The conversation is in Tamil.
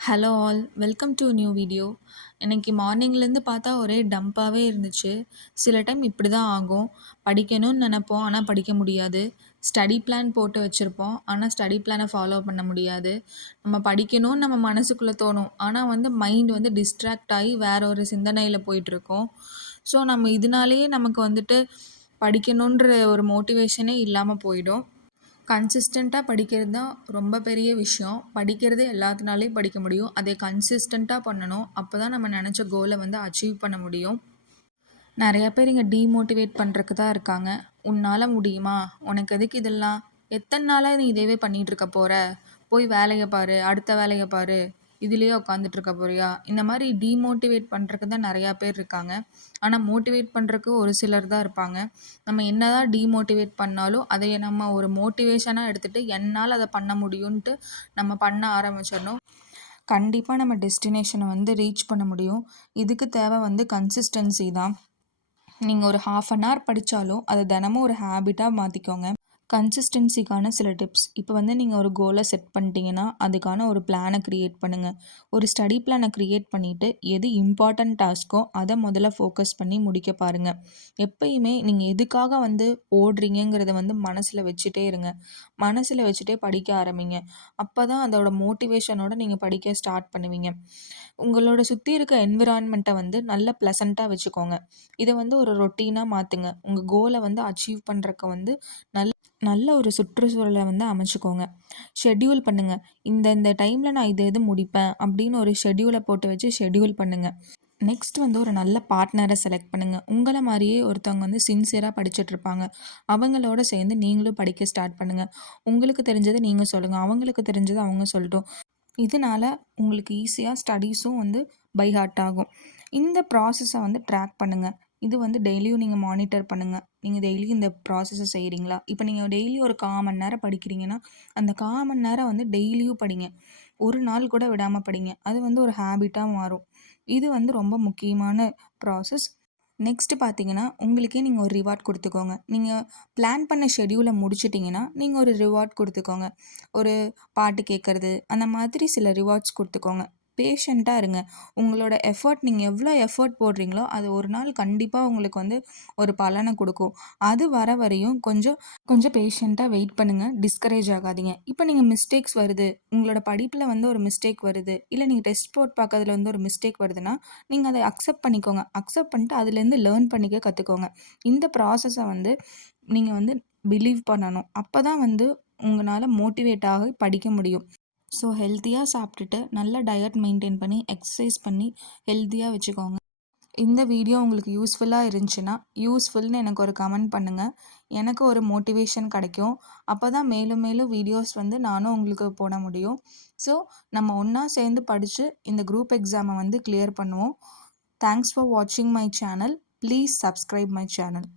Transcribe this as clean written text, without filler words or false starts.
Hello all welcome to new video. இன்னைக்கு மார்னிங்லேருந்து பார்த்தா ஒரே டம்பாகவே இருந்துச்சு. சில டைம் இப்படி தான் ஆகும். படிக்கணும்னு நினைப்போம், ஆனால் படிக்க முடியாது. ஸ்டடி பிளான் போட்டு வச்சுருப்போம், ஆனால் ஸ்டடி பிளானை ஃபாலோ பண்ண முடியாது. நம்ம படிக்கணும்னு நம்ம மனசுக்குள்ளே தோணும், ஆனால் மைண்ட் டிஸ்ட்ராக்ட் ஆகி வேற ஒரு சிந்தனையில் போயிட்டுருக்கோம். ஸோ நம்ம இதனாலேயே நமக்கு படிக்கணுன்ற ஒரு மோட்டிவேஷனே இல்லாமல் போயிடும். கன்சிஸ்டண்ட்டாக படிக்கிறது தான் ரொம்ப பெரிய விஷயம். படிக்கிறது எல்லாத்துனாலையும் படிக்க முடியும். அதை கன்சிஸ்டண்ட்டாக பண்ணணும். அப்போ தான் நம்ம நெனச்ச கோலை அச்சீவ் பண்ண முடியும். நெறைய பேர் இங்கே டீமோட்டிவேட் பண்ணுறக்கு தான் இருக்காங்க. "உன்னால முடியுமா? உனக்கு எதுக்கு இதெல்லாம்? எத்தன நாளா நீ இதேவே பண்ணிட்டு இருக்க போற? போய் வேலைய பாரு, அடுத்த வேலைய பாரு. இதுலயே உட்காந்துட்டு இருக்க போறியா?" இந்த மாரி டீமோட்டிவேட் பண்ணுறக்கு தான் நெறையா பேர் இருக்காங்க. ஆனா மோட்டிவேட் பண்ணுறக்கு ஒரு சிலர் தான் இருப்பாங்க. நம்ம என்னதான் டீமோட்டிவேட் பண்ணாலும், அதைய நம்ம ஒரு மோட்டிவேஷனா எடுத்துட்டு, என்னால அத பண்ண முடியும்ன்ட்டு நம்ம பண்ண ஆரம்பிச்சிடணும். கண்டிப்பா நம்ம டெஸ்டினேஷன ரீச் பண்ண முடியும். இதுக்கு தேவை கன்சிஸ்டன்சி தான். நீங்க ஒரு 1/2 அன் ஹவர் படிச்சாலும், அத தினமும் ஒரு ஹேபிட்டா மாத்திக்கோங்க. கன்சிஸ்டன்சிக்கான சில டிப்ஸ். இப்போ நீங்க ஒரு கோலை செட் பண்ணிட்டீங்கன்னா, அதுக்கான ஒரு பிளானை கிரியேட் பண்ணுங்க. ஒரு ஸ்டடி பிளானை கிரியேட் பண்ணிட்டு, எது இம்பார்ட்டன்ட் டாஸ்க்கோ அதை முதல்ல ஃபோக்கஸ் பண்ணி முடிக்க பாருங்க. எப்பயுமே நீங்க எதுக்காக ஓடுறீங்கங்கிறத மனசுல வச்சுட்டே இருங்க. மனசுல வச்சுட்டே படிக்க ஆரம்பிங்க. அப்பதான் அதோட மோட்டிவேஷனோட நீங்க படிக்க ஸ்டார்ட் பண்ணுவீங்க. உங்களோட சுத்தி இருக்க என்விரான்மெண்ட்டை நல்ல ப்ளசன்ட்டா வச்சுக்கோங்க. இத ஒரு ரொட்டீனா மாத்துங்க. உங்க கோலை அச்சீவ் பண்றக்கு நல்ல நல்ல ஒரு சுற்றுச்சூழலை அமைச்சுக்கோங்க. ஷெட்யூல் பண்ணுங்க. இந்த இந்த டைமில் நான் இது முடிப்பேன் அப்படின்னு ஒரு ஷெட்யூலை போட்டு வச்சு ஷெட்யூல் பண்ணுங்க. நெக்ஸ்ட் ஒரு நல்ல பார்ட்னரை செலக்ட் பண்ணுங்க. உங்களை மாதிரியே ஒருத்தவங்க சின்சியராக படிச்சுட்டு இருப்பாங்க. அவங்களோட சேர்ந்து நீங்களும் படிக்க ஸ்டார்ட் பண்ணுங்க. உங்களுக்கு தெரிஞ்சதை நீங்கள் சொல்லுங்கள், அவங்களுக்கு தெரிஞ்சதை அவங்க சொல்லட்டும். இதனால உங்களுக்கு ஈஸியாக ஸ்டடீஸும் பை ஹார்ட் ஆகும். இந்த ப்ராசஸை ட்ராக் பண்ணுங்கள். இது டெய்லியும் நீங்கள் மானிட்டர் பண்ணுங்கள். நீங்கள் டெய்லியும் இந்த ப்ராசஸை செய்கிறீங்களா? இப்போ நீங்கள் டெய்லி ஒரு 1/4 மணி நேரம் படிக்கிறீங்கன்னா, அந்த 1/4 மணி நேரம் டெய்லியும் படிங்க. ஒரு நாள் கூட விடாமல் படிங்க. அது ஒரு ஹேபிட்டாக மாறும். இது ரொம்ப முக்கியமான ப்ராசஸ். நெக்ஸ்ட்டு பார்த்தீங்கன்னா, உங்களுக்கே நீங்கள் ஒரு ரிவார்ட் கொடுத்துக்கோங்க. நீங்கள் பிளான் பண்ண ஷெட்யூலை முடிச்சிட்டிங்கன்னா, நீங்கள் ஒரு ரிவார்ட் கொடுத்துக்கோங்க. ஒரு பாட்டு கேட்கறது, அந்த மாதிரி சில ரிவார்ட்ஸ் கொடுத்துக்கோங்க. பேஷண்ட்டாக இருங்க. உங்களோட எஃபர்ட் நீங்கள் எவ்வளோ எஃபர்ட் போடுறீங்களோ, அது ஒரு நாள் கண்டிப்பாக உங்களுக்கு ஒரு பலனை கொடுக்கும். அது வர வரையும் கொஞ்சம் கொஞ்சம் பேஷண்ட்டாக வெயிட் பண்ணுங்கள். டிஸ்கரேஜ் ஆகாதீங்க. இப்போ நீங்கள் மிஸ்டேக்ஸ் வருது, உங்களோட படிப்பில் ஒரு மிஸ்டேக் வருது, இல்லை நீங்கள் டெஸ்ட் போட் பார்க்கறதுல ஒரு மிஸ்டேக் வருதுன்னா, நீங்கள் அதை அக்செப்ட் பண்ணிக்கோங்க. அக்செப்ட் பண்ணிட்டு அதுலேருந்து லேர்ன் பண்ணிக்க கற்றுக்கோங்க. இந்த ப்ராசஸை நீங்கள் பிலீவ் பண்ணணும். அப்போ தான் உங்களால் மோட்டிவேட் ஆகி படிக்க முடியும். ஸோ ஹெல்த்தியாக சாப்பிட்டுட்டு நல்ல டயட் மெயின்டைன் பண்ணி எக்ஸசைஸ் பண்ணி ஹெல்த்தியாக வச்சுக்கோங்க. இந்த வீடியோ உங்களுக்கு யூஸ்ஃபுல்லாக இருந்துச்சுன்னா, யூஸ்ஃபுல்னு எனக்கு ஒரு கமெண்ட் பண்ணுங்கள். எனக்கு ஒரு மோட்டிவேஷன் கிடைக்கும். அப்போ தான் மேலும் மேலும் வீடியோஸ் நானும் உங்களுக்கு போட முடியும். ஸோ நம்ம ஒன்றா சேர்ந்து படித்து இந்த குரூப் எக்ஸாமை கிளியர் பண்ணுவோம். தேங்க்ஸ் ஃபார் வாட்சிங் my channel. Please subscribe my channel.